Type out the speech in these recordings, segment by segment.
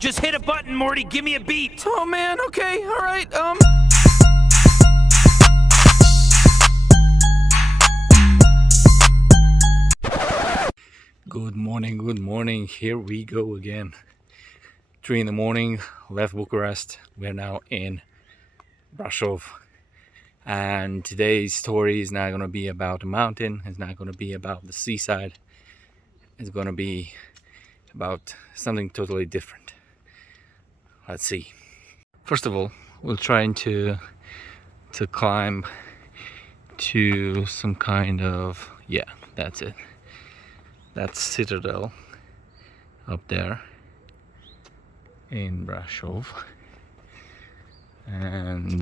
Just hit a button, Morty. Give me a beat. Oh man, okay, alright, Good morning, here we go again. 3 in the morning, left Bucharest. We're now in Brașov. And today's story is not going to be about a mountain, it's not going to be about the seaside. It's going to be about something totally different. Let's see. First of all, we're trying to climb to some kind of, yeah, that's it. That's Citadel up there in Brașov. And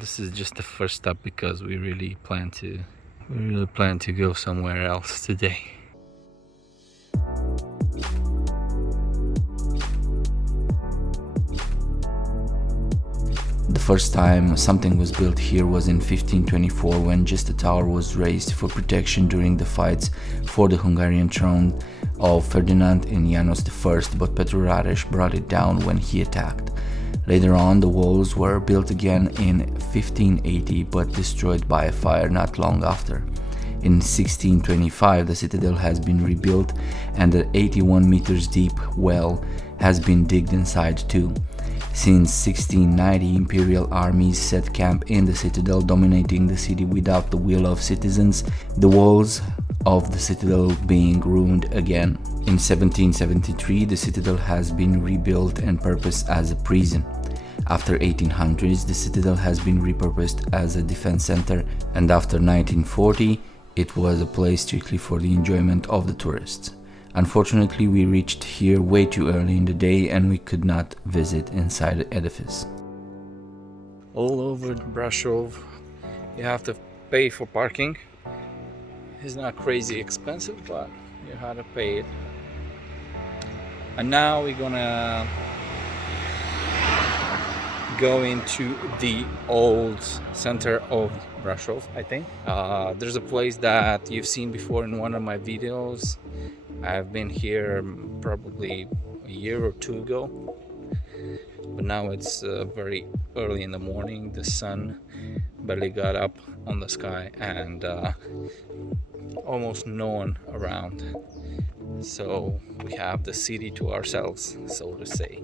this is just the first step because we really plan to go somewhere else today. The first time something was built here was in 1524, when just a tower was raised for protection during the fights for the Hungarian throne of Ferdinand and János I, but Petru Ráres brought it down when he attacked. Later on, the walls were built again in 1580, but destroyed by a fire not long after. In 1625, the citadel has been rebuilt and the 81 meters deep well has been digged inside too. Since 1690, imperial armies set camp in the citadel, dominating the city without the will of citizens, the walls of the citadel being ruined again. In 1773, the citadel has been rebuilt and purposed as a prison. After 1800s, the citadel has been repurposed as a defense center, and after 1940, it was a place strictly for the enjoyment of the tourists. Unfortunately, we reached here way too early in the day and we could not visit inside the edifice. All over Brașov, you have to pay for parking. It's not crazy expensive, but you have to pay it. And now we're gonna go into the old center of Brașov, I think. There's a place that you've seen before in one of my videos. I've been here probably a year or two ago, but now it's very early in the morning. The sun barely got up on the sky and almost no one around. So we have the city to ourselves, so to say.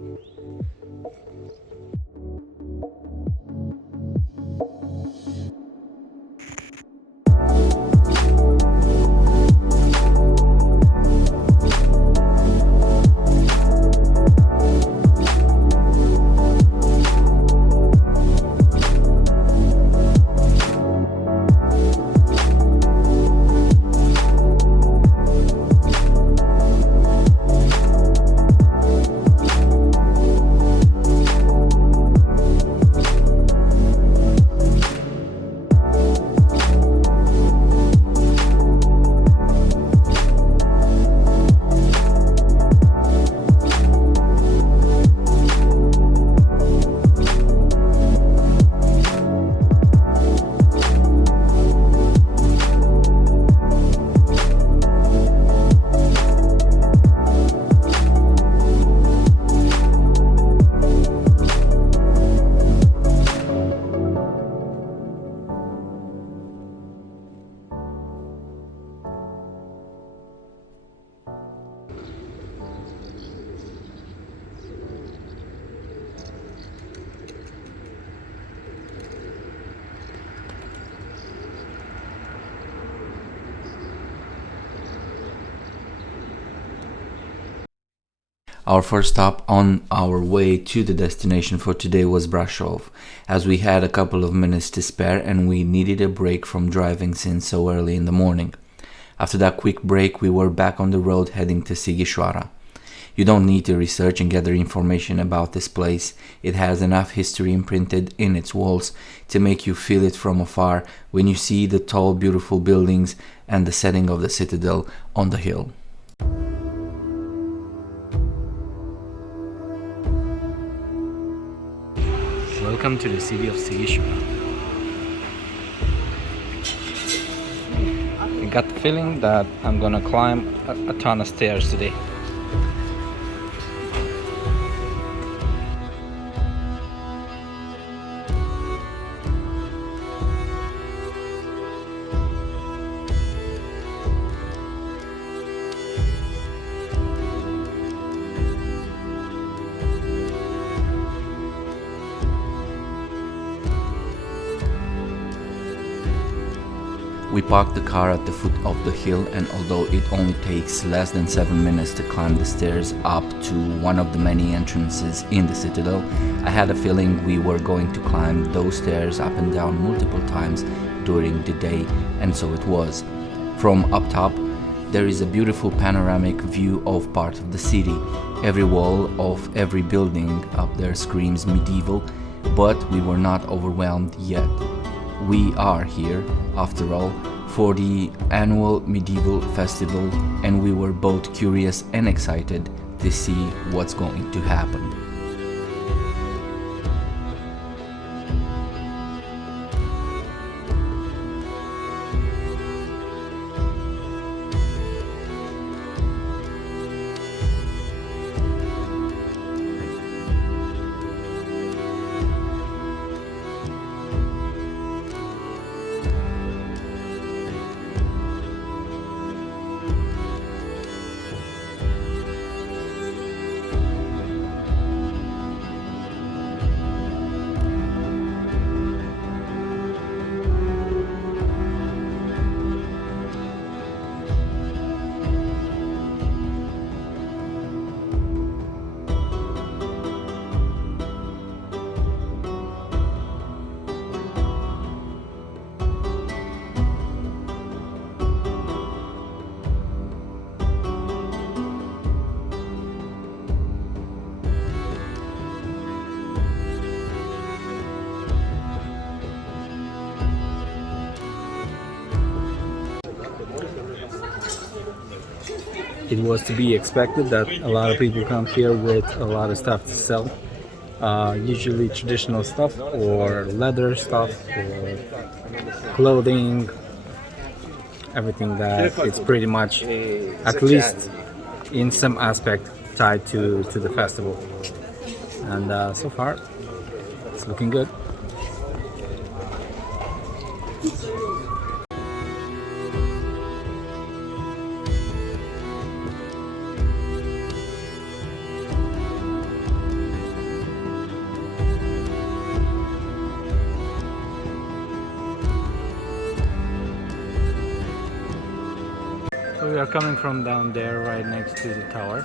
Our first stop on our way to the destination for today was Brașov, as we had a couple of minutes to spare and we needed a break from driving since so early in the morning. After that quick break, we were back on the road heading to Sighișoara. You don't need to research and gather information about this place. It has enough history imprinted in its walls to make you feel it from afar when you see the tall, beautiful buildings and the setting of the citadel on the hill. Welcome to the city of Sighișoara. I got the feeling that I'm gonna climb a ton of stairs today. We parked the car at the foot of the hill, and although it only takes less than 7 minutes to climb the stairs up to one of the many entrances in the citadel, I had a feeling we were going to climb those stairs up and down multiple times during the day, and so it was. From up top, there is a beautiful panoramic view of part of the city. Every wall of every building up there screams medieval, but we were not overwhelmed yet. We are here, after all, for the annual medieval festival, and we were both curious and excited to see what's going to happen. It was to be expected that a lot of people come here with a lot of stuff to sell. Usually traditional stuff or leather stuff or clothing, everything that it's pretty much at least in some aspect tied to the festival. And so far it's looking good. So we are coming from down there right next to the tower,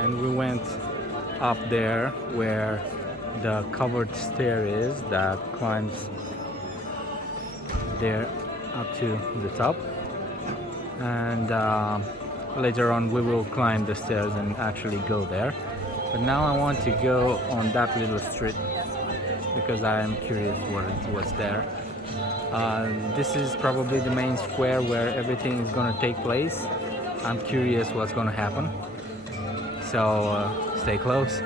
and we went up there where the covered stair is that climbs there up to the top, and later on we will climb the stairs and actually go there. But now I want to go on that little street because I am curious what's there. This is probably the main square where everything is going to take place. I'm curious what's going to happen, so stay close.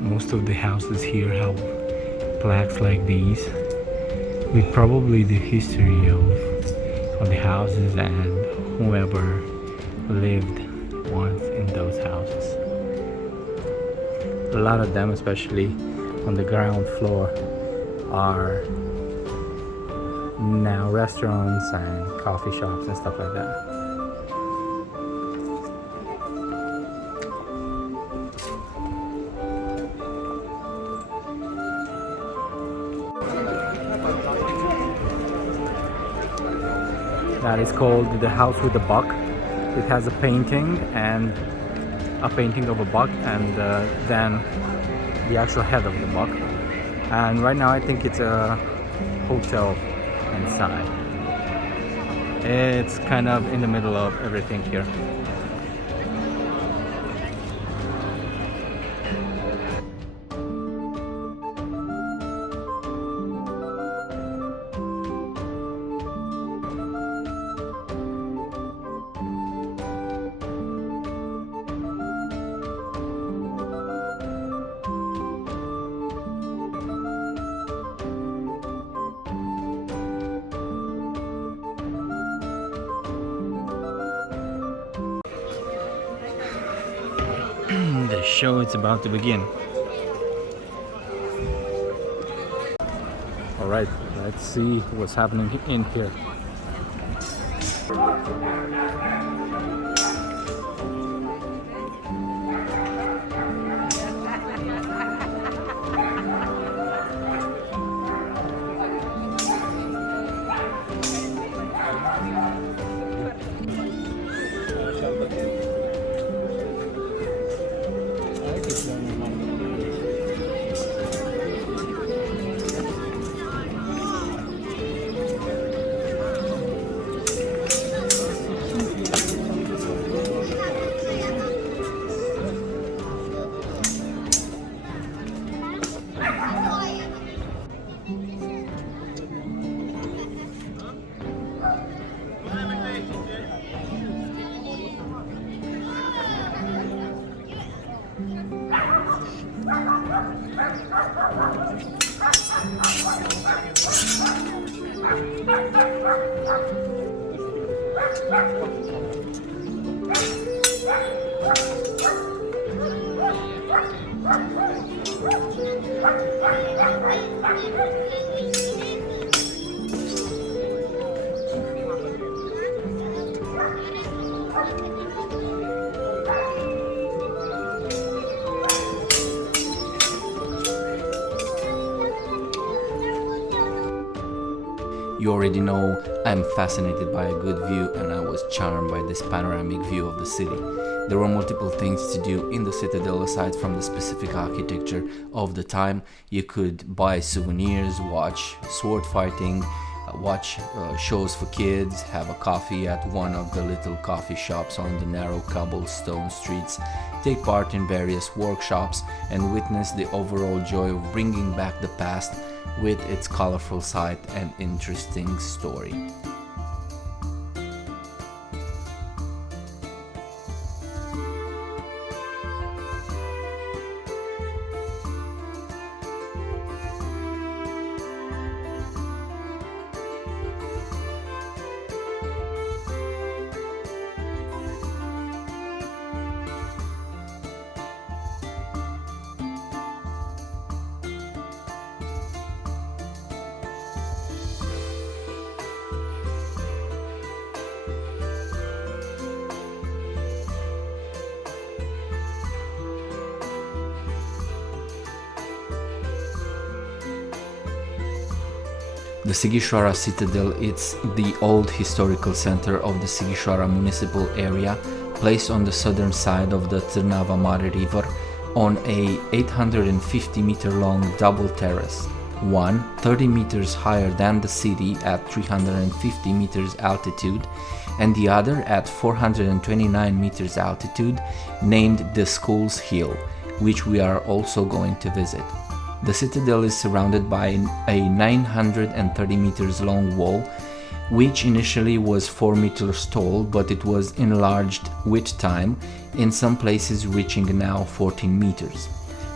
Most of the houses here have plaques like these with probably the history of the houses and whoever lived once in those houses. A lot of them, especially on the ground floor, are now restaurants and coffee shops and stuff like that. That is called the house with the buck. It has a painting of a buck and then the actual head of the buck. And right now I think it's a hotel inside. It's kind of in the middle of everything here. The show is about to begin. All right, let's see what's happening in here. You already know I'm fascinated by a good view, and I was charmed by this panoramic view of the city. There were multiple things to do in the citadel aside from the specific architecture of the time. You could buy souvenirs, watch sword fighting, watch shows for kids, have a coffee at one of the little coffee shops on the narrow cobblestone streets, take part in various workshops, and witness the overall joy of bringing back the past with its colorful side and interesting story. The Sighisoara citadel is the old historical center of the Sighisoara municipal area, placed on the southern side of the Târnava Mare River on a 850-meter long double terrace, one 30 meters higher than the city at 350 meters altitude and the other at 429 meters altitude, named the Schools Hill, which we are also going to visit. The citadel is surrounded by a 930 meters long wall, which initially was 4 meters tall, but it was enlarged with time, in some places reaching now 14 meters.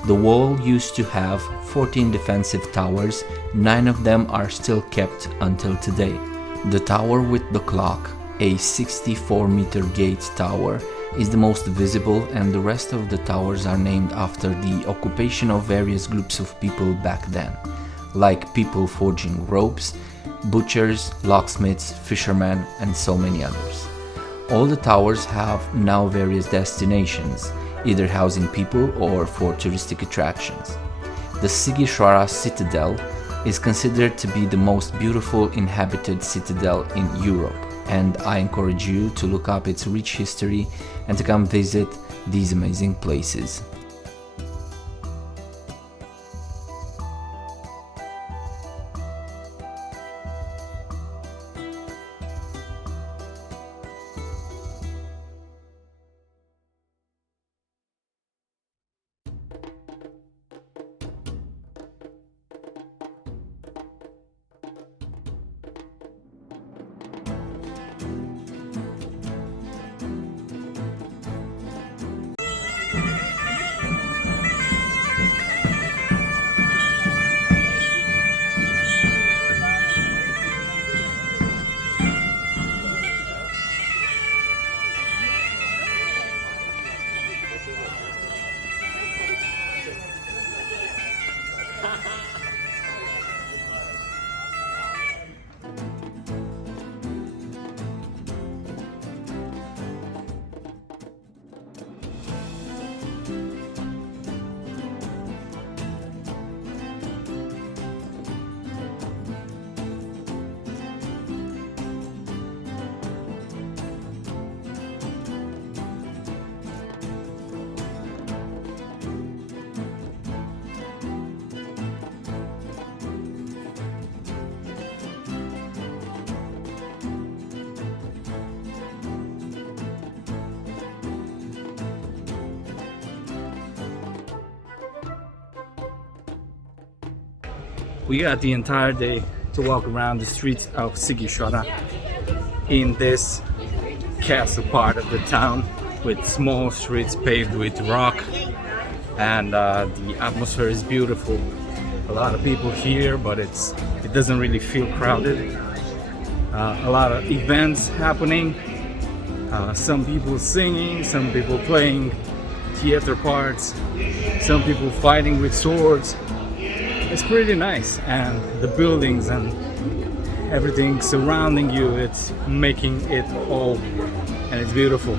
The wall used to have 14 defensive towers, 9 of them are still kept until today. The tower with the clock, a 64-meter gate tower, is the most visible, and the rest of the towers are named after the occupation of various groups of people back then, like people forging ropes, butchers, locksmiths, fishermen, and so many others. All the towers have now various destinations, either housing people or for touristic attractions. The Sighisoara citadel is considered to be the most beautiful inhabited citadel in Europe, and I encourage you to look up its rich history and to come visit these amazing places. We got the entire day to walk around the streets of Sighisoara in this castle part of the town with small streets paved with rock, and the atmosphere is beautiful. A lot of people here, but it doesn't really feel crowded. A lot of events happening, some people singing, some people playing theater parts, some people fighting with swords. It's pretty nice, and the buildings and everything surrounding you, it's making it all, and it's beautiful.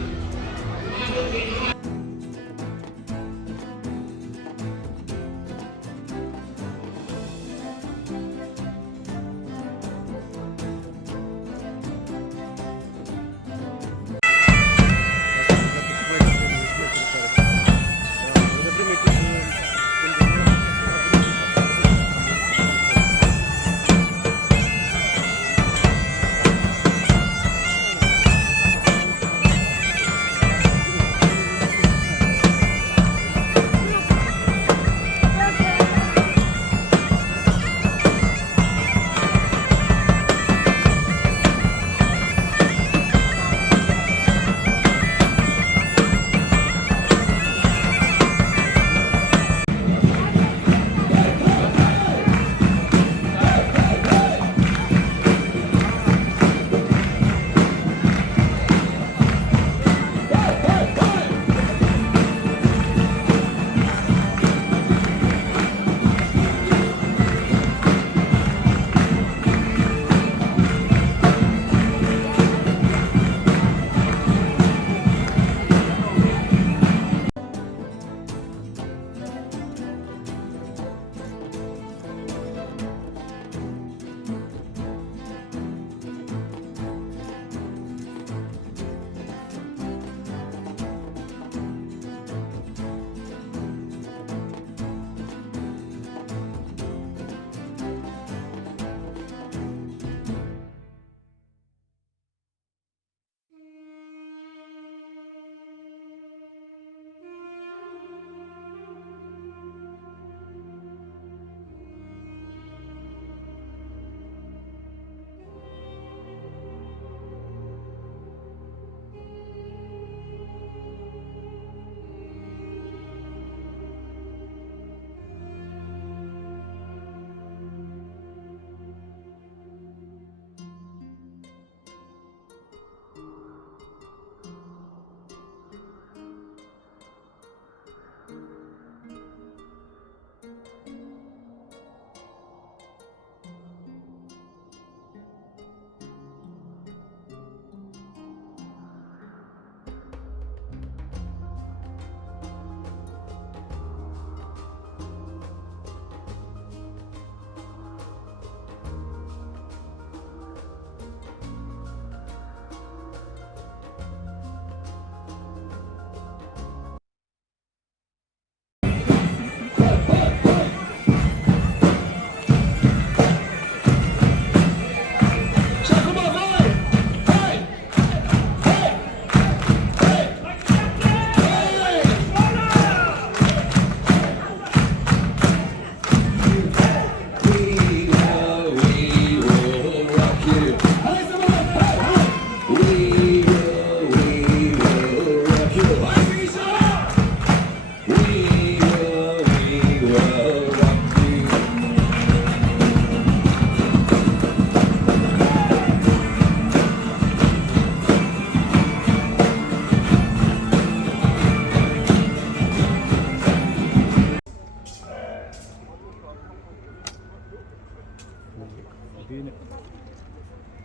Bine.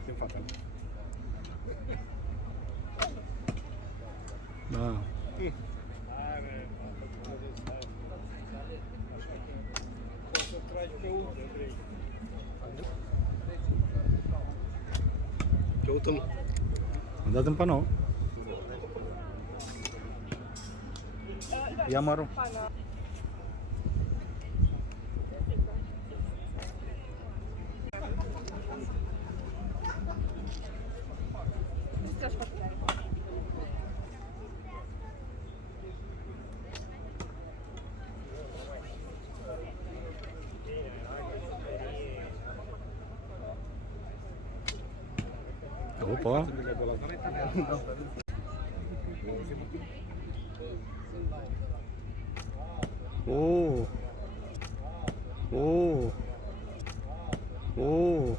Ce fac? Da. Căutăm. Am dat în panou. Ia mărul. Opa. Oh. Oh. Oh.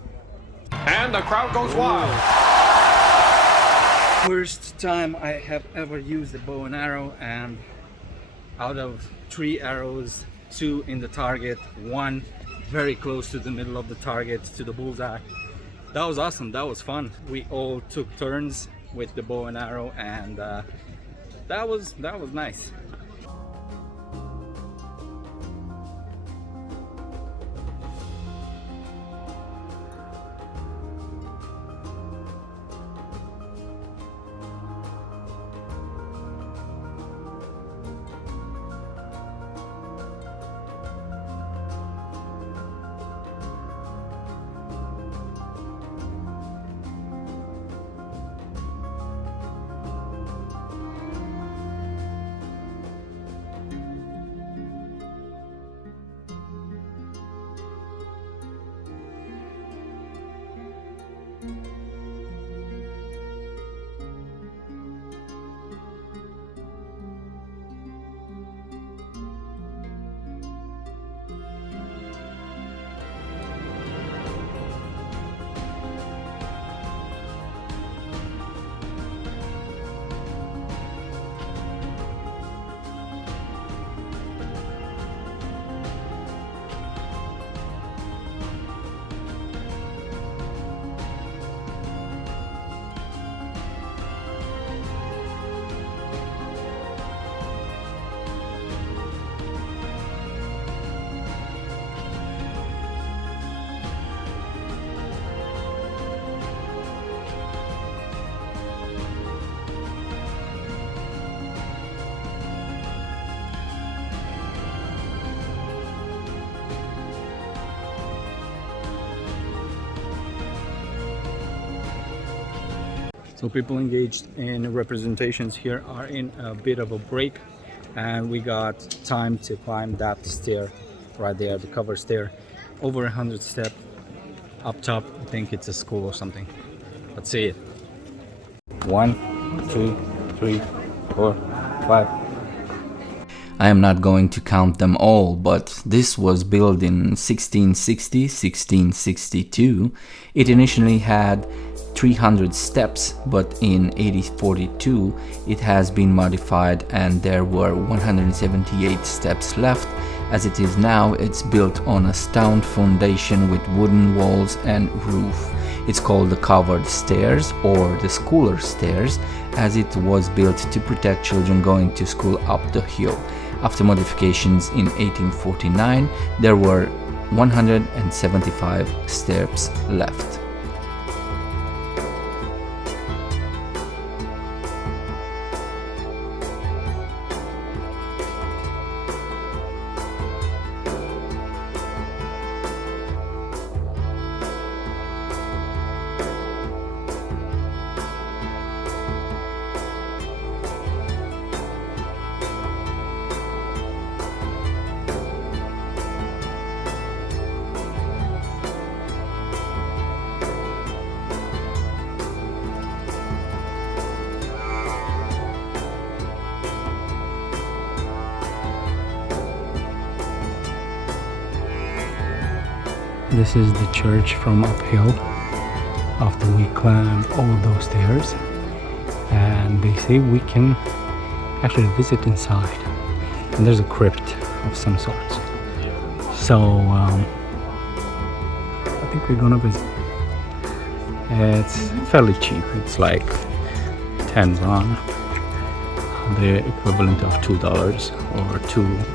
And the crowd goes wild. First time I have ever used a bow and arrow, and out of 3 arrows, 2 in the target, 1 very close to the middle of the target, to the bullseye. That was awesome. That was fun. We all took turns with the bow and arrow, and that was nice. So people engaged in representations here are in a bit of a break, and we got time to climb that stair right there, the cover stair, over 100 steps up top. I think it's a school or something. Let's see it. 1, 2, 3, 4, 5. I am not going to count them all, but this was built in 1660, 1662. It initially had 300 steps, but in 1842 it has been modified and there were 178 steps left. As it is now, it's built on a stone foundation with wooden walls and roof. It's called the covered stairs or the scholar stairs, as it was built to protect children going to school up the hill. After modifications in 1849, there were 175 steps left. This is the church from uphill after we climb all those stairs, and they say we can actually visit inside, and there's a crypt of some sort. So I think we're gonna visit. It's fairly cheap. It's like 10 RON, the equivalent of $2 or €2.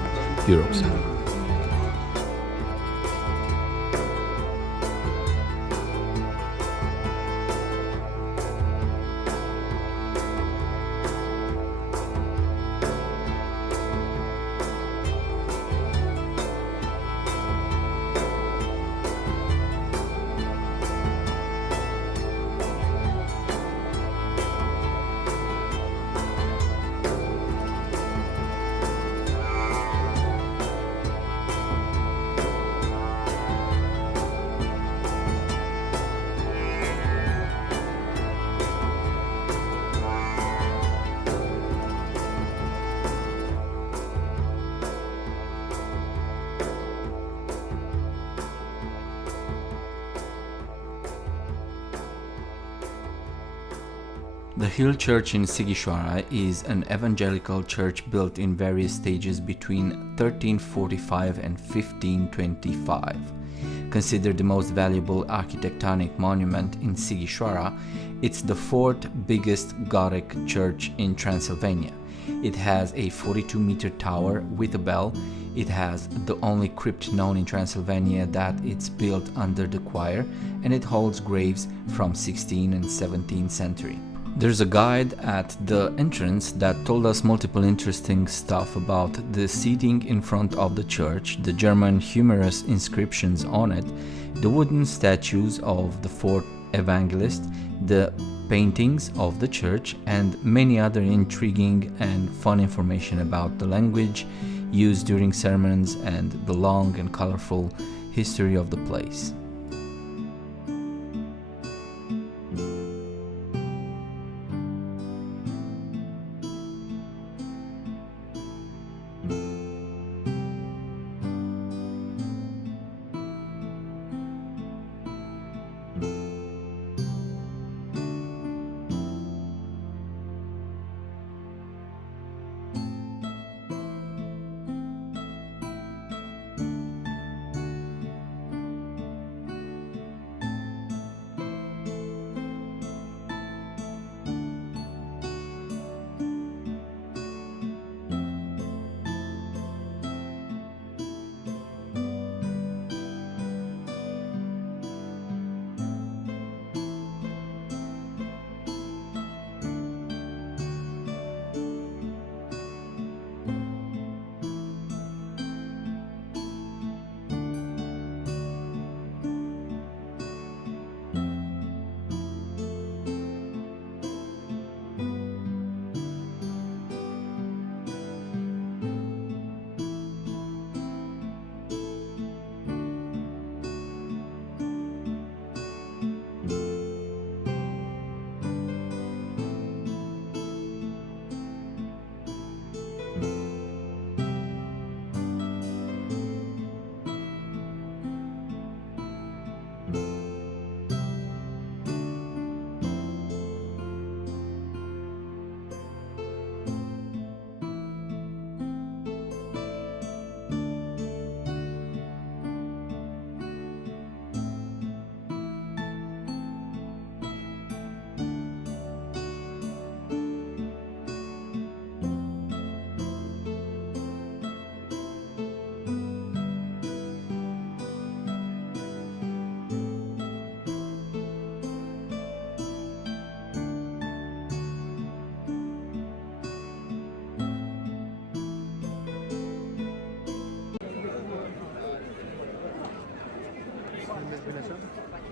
The Hill Church in Sighișoara is an evangelical church built in various stages between 1345 and 1525. Considered the most valuable architectonic monument in Sighișoara, it's the fourth biggest Gothic church in Transylvania. It has a 42-meter tower with a bell. It has the only crypt known in Transylvania that it's built under the choir, and it holds graves from 16th and 17th century. There's a guide at the entrance that told us multiple interesting stuff about the seating in front of the church, the German humorous inscriptions on it, the wooden statues of the four evangelists, the paintings of the church, and many other intriguing and fun information about the language used during sermons and the long and colorful history of the place.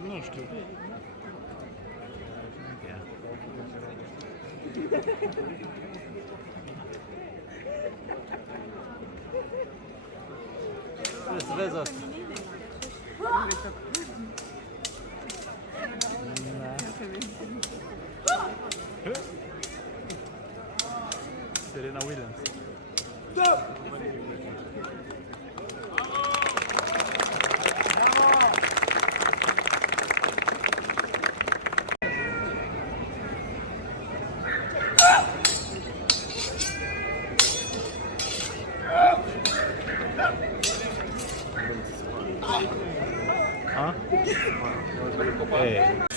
Nu știu. Trebuie să vezi asta. Serena Williams. Hey.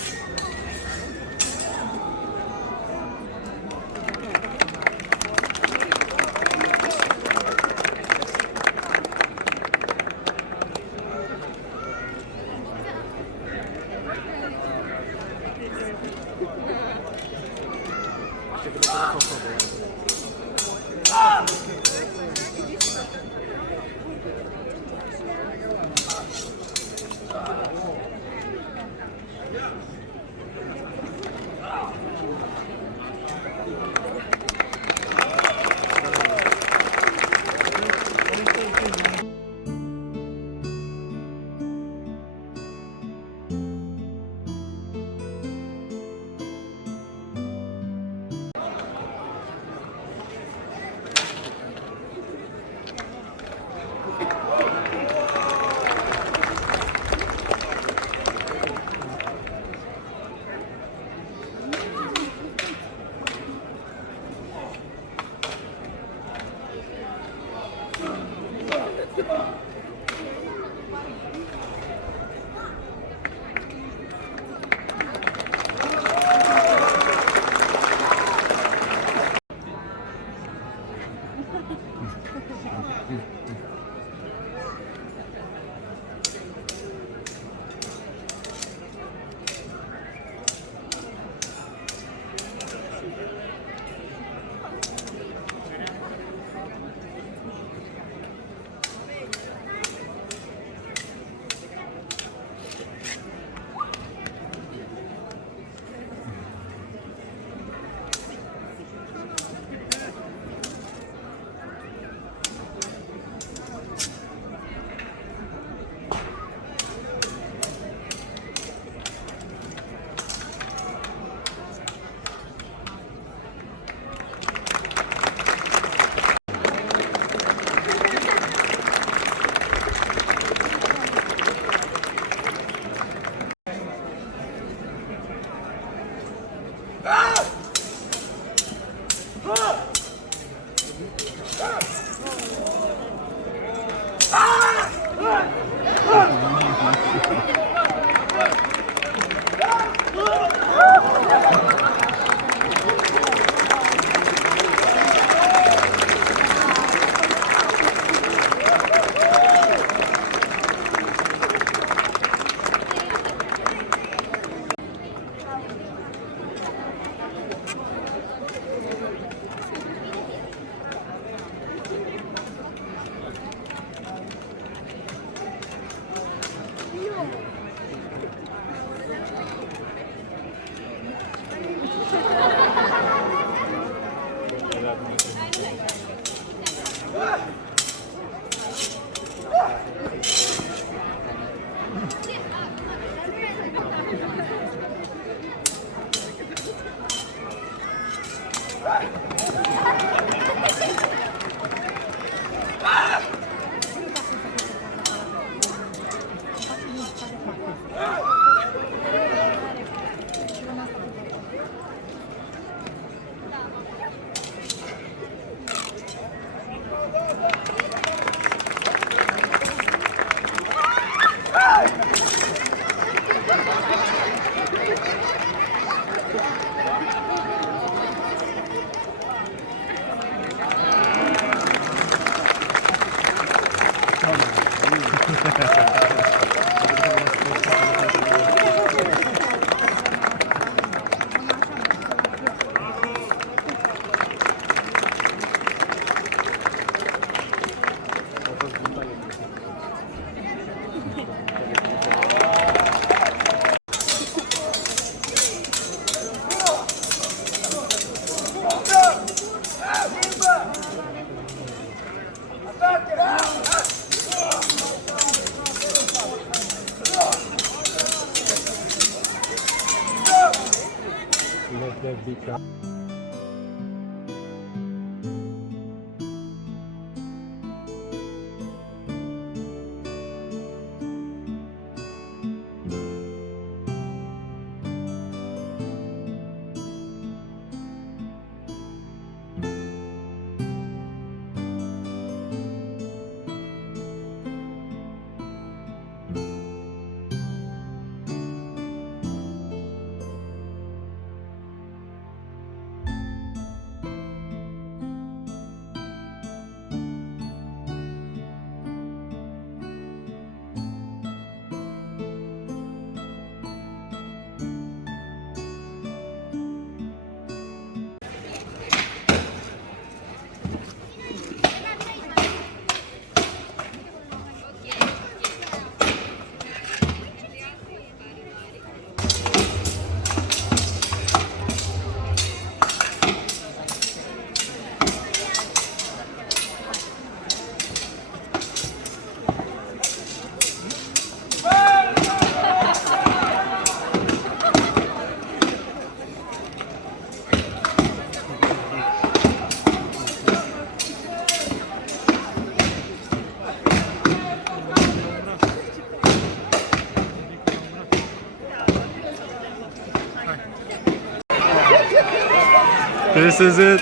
This is it.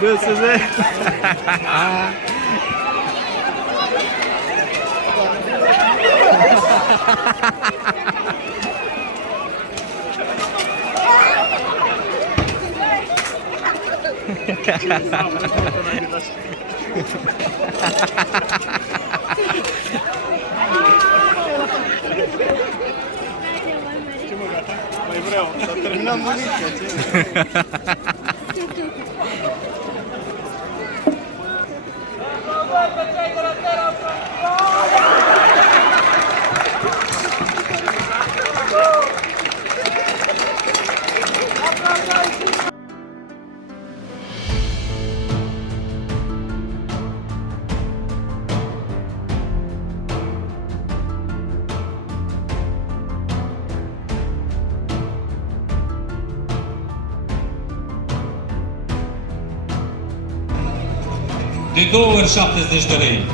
This is it. Mai vreau, să terminăm muniția. De 2 ori 70 de lei.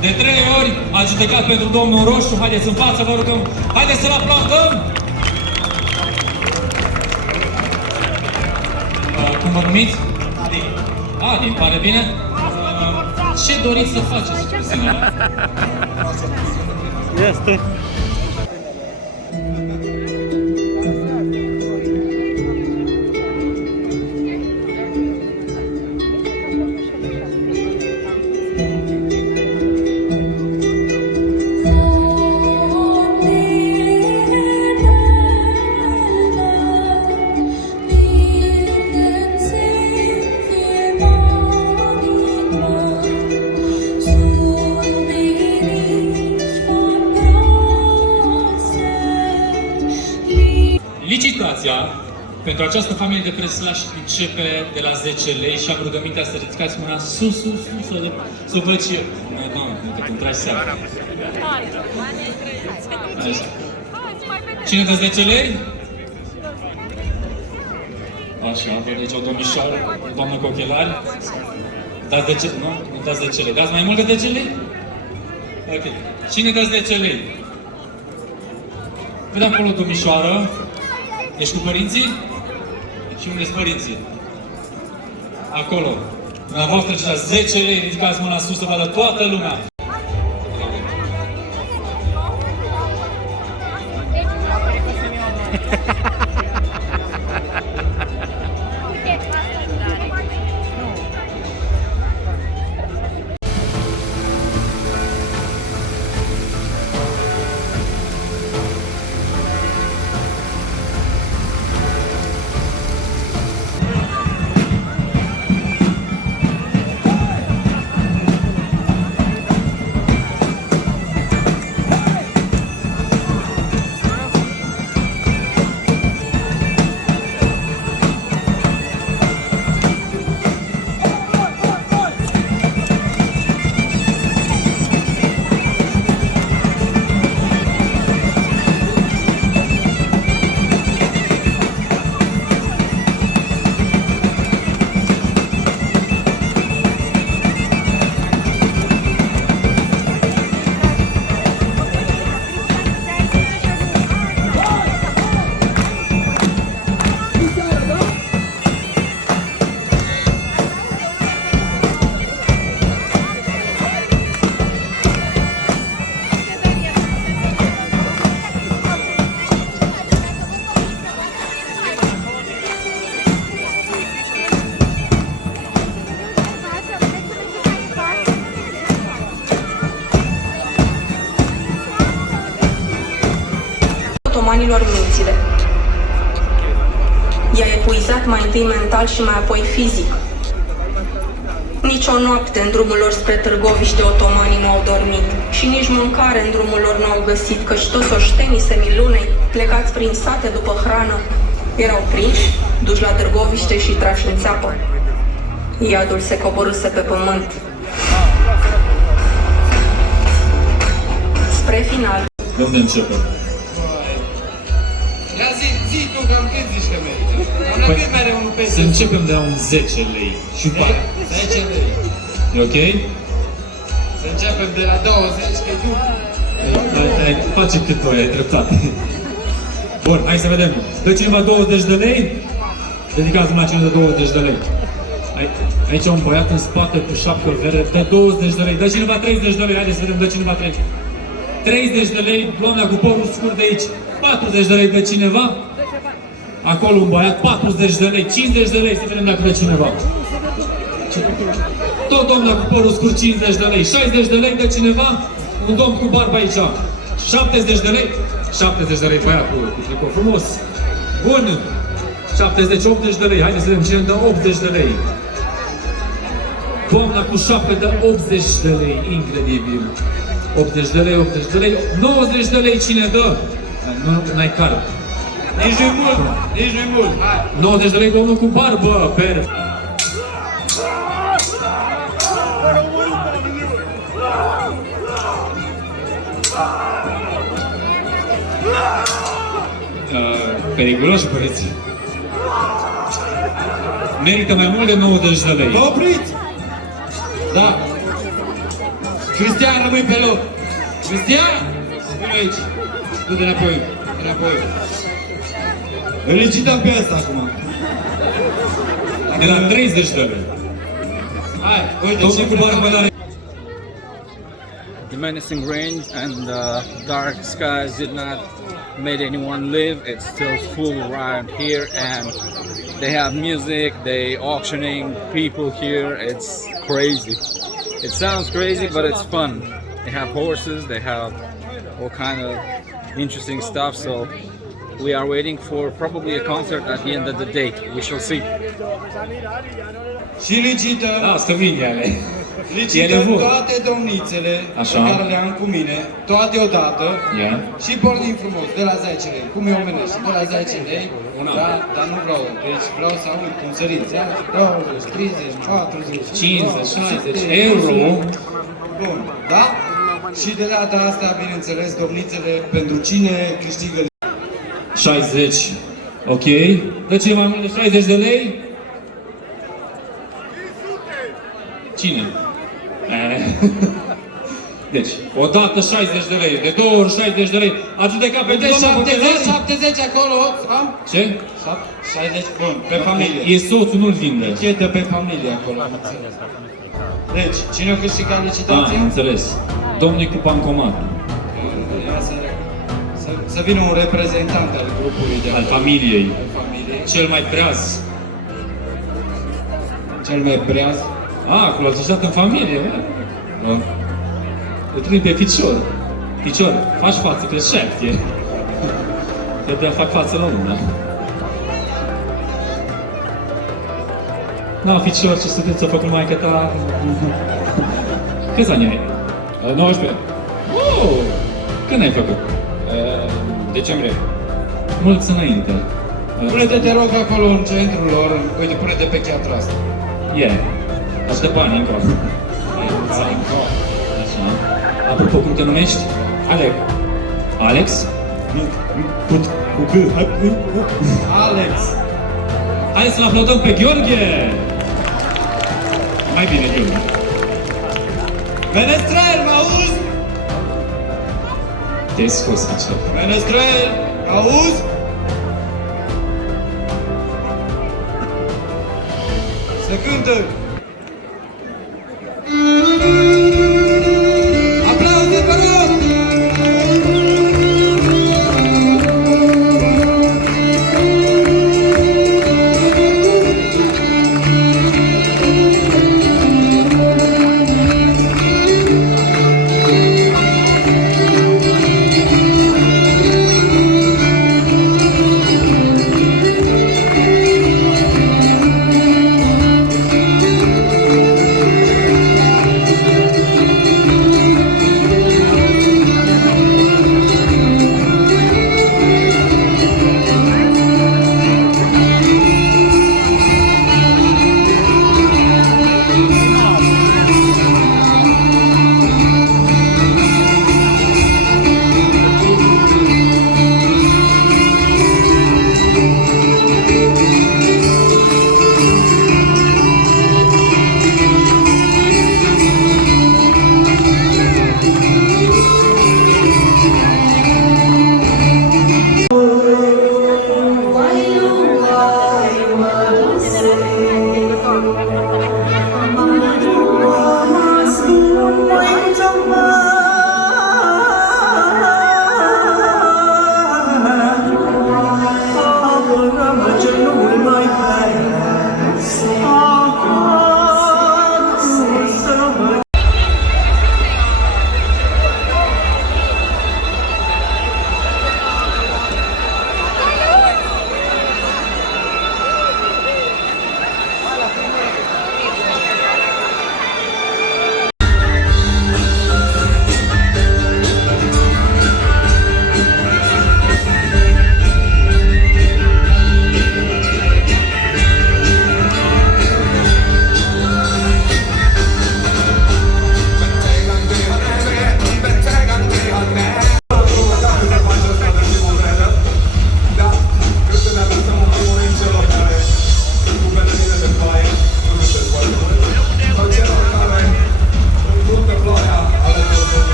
De 3 ori a judecat pentru domnul Roșu. Haideți în față, vă rugăm. Haideți să-l aplaudăm! Cum vă numiți? Adi. Adi, îmi pare bine. Ce doriți să faceți cu zilele? Este. Licitația pentru această familie de preslași începe de la 10 lei și am rugămintea să ridicați mâna sus, să văd și eu. Doamne, că îmi tragi seara. Așa. Cine dă 10 lei? Așa, văd aici o domnișoară, o doamnă cu ochelari. Dați 10, nu? Nu dați 10 lei. Dați mai mult de 10 lei? Ok. Cine dă 10 lei? Vede acolo o domnișoară. Ești cu părinții? Și unde sunt părinții? Acolo. Dumneavoastră și la 10 lei ridicați mâna sus să vadă toată lumea. otomanilor mințile. I-a epuizat mai întâi mental și mai apoi fizic. Nici o noapte în drumul lor spre Târgoviște otomanii nu au dormit și nici mâncare în drumul lor nu au găsit, căci toți oștenii semilunei, plecați prin sate după hrană, erau prinși, duși la Târgoviște și trași în țeapă. Iadul se coborâse pe pământ. Spre final. De unde începem? Ia zi tu, cam cât zici că merită? Cam la cât mere unul pe Să începem de la un 10 lei și după aia. 10 lei. E ok? Să începem de la 20, că tu... Face cât tu ai dreptate. Bun, hai să vedem. Dă cineva 20 de lei? Dedicați mâna cine de 20 de lei. Aici un băiat în spate cu șapcă verde, dă 20 de lei. Dă cineva 30 de lei, haideți să vedem, dă cineva 30. 30 de lei, doamna cu părul scurt de aici. 40 de lei de cineva? Acolo un băiat, 40 de lei, 50 de lei, să vedem dacă de cineva. Tot doamna cu părul scurt, 50 de lei, 60 de lei de cineva? Un domn cu barbă aici. 70 de lei? 70 de lei, băiatul cu tricou frumos. Bun. 70-80 de lei, haideți să vedem cine dă 80 de lei. Doamna cu șapte dă 80 de lei, incredibil. 80 de lei, 80 de lei, 90 de lei cine dă? Nu, n-ai card. Nici nu-i mult, nici nu-i mult. Hai. 90 de lei domnul cu barbă, perfect. Periculoși băieții. Merită mai mult de 90 de lei. Vă opriți! Da. Cristian, rămâi pe loc. Cristian! Vino aici. Du-te înapoi. Înapoi. Îl licităm pe ăsta acum. De la 30 de lei. Hai, uite Domnul ce cu barbă la... The menacing rain and dark skies did not make anyone live. It's still full around here, and they have music, they auctioning people here. It's crazy. It sounds crazy, but it's fun. They have horses, they have all kind of interesting stuff. So we are waiting for probably a concert at the end of the day. We shall see. Și licităm. Asta vine ale. Licităm toate domnițele Așa. pe care le am cu mine, toate odată. Yeah. Și pornim frumos, de la 10 lei, cum e omenește, de la 10 lei, da, dar nu vreau, deci vreau să aud cum săriți, 20, 30, 40, 50, 60 70, euro. Bun, da? Și de data asta, bineînțeles, domnițele, pentru cine câștigă 60. Ok. De ce mai mult de 60 de lei? Cine? Deci, odată 60 de lei, de două ori 60 de lei. A judecat pe de doamna 70 acolo, sau? Ce? 60, bun, pe familie. E soțul, nu-l vinde. Chetă pe familie acolo, am înțeles. Deci, cine a câștigat licitația? Am înțeles. Domnul cu bancomat. Să vină un reprezentant al grupului de Al familiei. Al familiei. Cel mai preaz. Cel mai preaz. Acolo a dat în familie, bă. Da. Îl trimit pe Ficior. Ficior, faci față, că șeft e. Trebuia fac față la una. Na, Ficior, ce studenți a făcut maică ta? Câți ani ai? 19. Oh! Când ai făcut? Decembrie. Mulți înainte. Pune-te, te rog, acolo în centrul lor. Uite, pune-te pe cheatra asta. Yeah. Aș de bani încă. Așa. Apropo, cum te numești? Alec. Alex? Cu C. Alex! Hai să-l aplaudăm pe Gheorghe! Mai bine, Gheorghe. Menestrel, mă auzi? Te-ai scos așa. Menestrel, auzi? Se cântă! Aplauze, vă rog!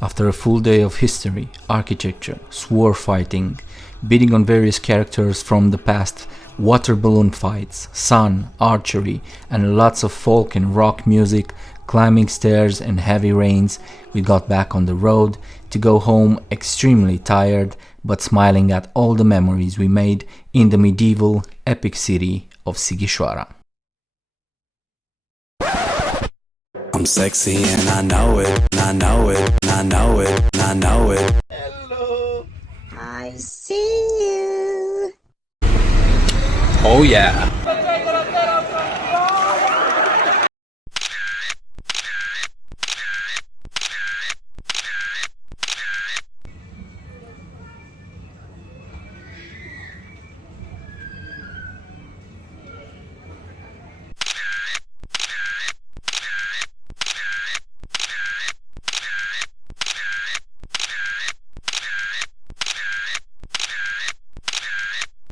After a full day of history, architecture, sword fighting, bidding on various characters from the past, water balloon fights, sun, archery, and lots of folk and rock music, climbing stairs and heavy rains, we got back on the road to go home extremely tired, but smiling at all the memories we made in the medieval epic city of Sighișoara. I'm sexy and I know it, and I know it, and I know it.